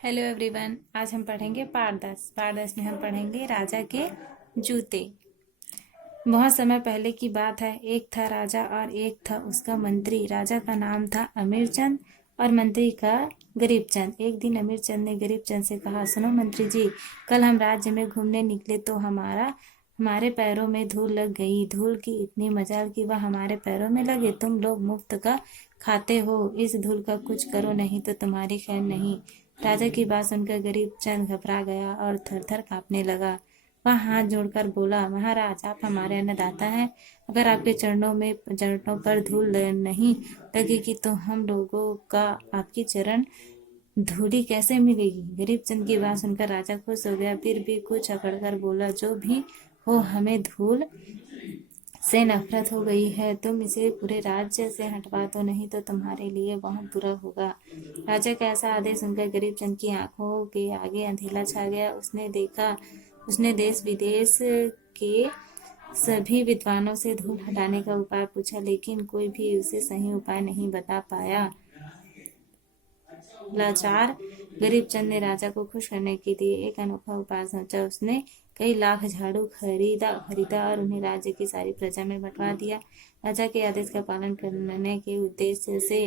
Hello everyone. आज हम पढ़ेंगे पाठ 10 में हम पढ़ेंगे राजा के जूते। बहुत समय पहले की बात है। एक था राजा और एक था उसका मंत्री। राजा का नाम था अमीर चंद और मंत्री का गरीब चंद। एक दिन अमीर चंद ने गरीब चंद से कहा, सुनो मंत्री जी, कल हम राज्य में घूमने निकले तो हमारे पैरों में धूल लग गई। धूल की इतनी मजाल कि वह हमारे पैरों में लगे। तुम लोग मुफ्त का खाते हो, इस धूल का कुछ करो, नहीं तो तुम्हारी खैर नहीं। राजा की बात सुनकर गरीब चंद घबरा गया और थर थर कांपने लगा। वह हाथ जोड़कर बोला, महाराज, आप हमारे अन्नदाता हैं। अगर आपके चरणों पर धूल नहीं लगेगी तो हम लोगों का आपकी चरण धूली कैसे मिलेगी। गरीब चंद की बात सुनकर राजा खुश हो गया, फिर भी कुछ अकड़कर बोला, जो भी हो, हमें धूल से नफरत हो गई है। तुम इसे पूरे राज्य से हटवा दो, नहीं तो तुम्हारे लिए बहुत बुरा होगा। राजा का ऐसा आदेश सुनकर गरीब चंद की आंखों के आगे अंधेला छा गया। उसने देश विदेश के सभी विद्वानों से धूल हटाने का उपाय पूछा, लेकिन कोई भी उसे सही उपाय नहीं बता पाया। लाचार गरीब चंद ने राजा को खुश करने के लिए एक अनोखा उपाय सोचा। उसने कई लाख झाड़ू खरीदा और उन्हें राज्य की सारी प्रजा में बंटवा दिया। राजा के आदेश का पालन करने के उद्देश्य से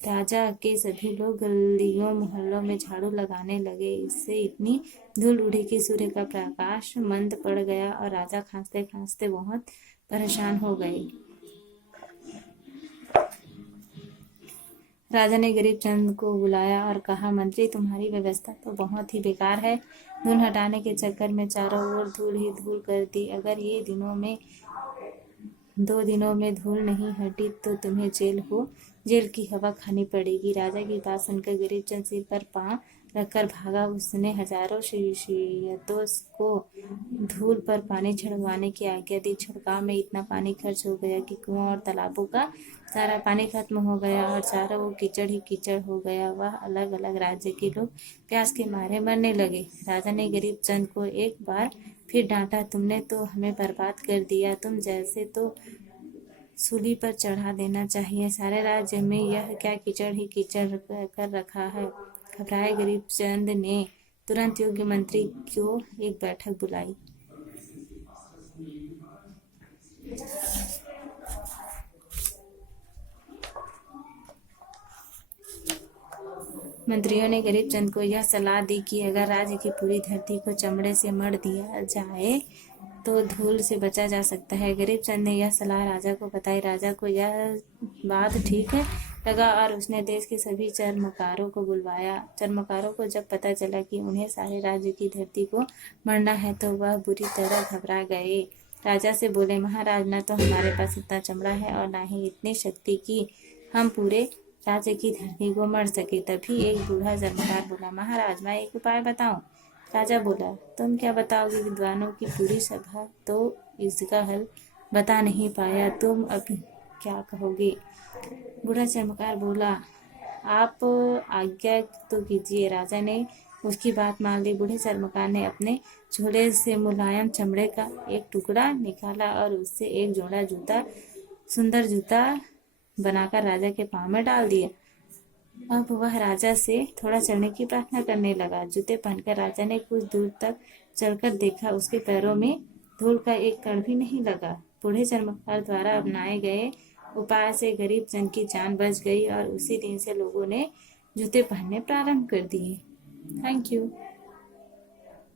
राजा के सभी लोग गलियों मोहल्लों में झाड़ू लगाने लगे। इससे इतनी धूल उड़ी कि सूर्य का प्रकाश मंद पड़ गया और राजा खांसते खांसते बहुत परेशान हो गए। राजा ने गरीब चंद को बुलाया और कहा, मंत्री, तुम्हारी व्यवस्था तो बहुत ही बेकार है। धूल हटाने के चक्कर में चारों ओर धूल ही धूल कर दी। अगर ये 2 दिनों में धूल नहीं हटी तो तुम्हें जेल की हवा खानी पड़ेगी। राजा की बात सुनकर गरीब चंद सिर पर पांव रखकर भागा। उसने हजारों शिष्यों को धूल पर पानी छिड़कवाने की आज्ञा दी। छिड़काव में इतना पानी खर्च हो गया कि कुआं और तालाबों का सारा पानी खत्म हो गया और चारों वो कीचड़ ही कीचड़ हो गया। वह अलग अलग राज्य के लोग प्यास के मारे मरने लगे। राजा ने गरीब चंद को एक बार फिर डांटा, तुमने तो हमें बर्बाद कर दिया। तुम जैसे तो सूली पर चढ़ा देना चाहिए। सारे राज्य में यह क्या कीचड़ ही कीचड़ कर रखा है। घबराए गरीब चंद ने तुरंत योग्य मंत्री को एक बैठक बुलाई। मंत्रियों ने गरीब चंद को यह सलाह दी कि अगर राज्य की पूरी धरती को चमड़े से मढ़ दिया जाए तो धूल से बचा जा सकता है। गरीब चंद ने यह सलाह राजा को बताई। राजा को यह बात ठीक लगा और उसने देश के सभी चर्मकारों को बुलवाया। चर्मकारों को जब पता चला कि उन्हें सारे राज्य की धरती को मढ़ना है तो वह बुरी तरह घबरा गए। राजा से बोले, महाराज, न तो हमारे पास इतना चमड़ा है और न ही इतनी शक्ति कि हम पूरे राज्य की धरती को मर सके। तभी एक बूढ़ा चमत्कार बोला, महाराज, मैं एक उपाय बताऊं। राजा बोला, तुम क्या बताओगे? विद्वानों की पूरी सभा तो इसका हल बता नहीं पाया, तुम अब क्या कहोगे? बूढ़ा चमत्कार बोला, आप आज्ञा तो कीजिए। राजा ने उसकी बात मान ली। बूढ़े चमत्कार ने अपने झोले से मुलायम चमड़े का एक टुकड़ा निकाला और उससे एक जोड़ा सुंदर जूता बनाकर राजा के पांव में डाल दिया। अब वह राजा से थोड़ा चलने की प्रार्थना करने लगा। जूते पहनकर राजा ने कुछ दूर तक चलकर देखा, उसके पैरों में धूल का एक कण भी नहीं लगा। बूढ़े चमत्कार द्वारा अपनाए गए उपाय से गरीब चंद की जान बच गई और उसी दिन से लोगों ने जूते पहनने प्रारंभ कर दिए। Thank you.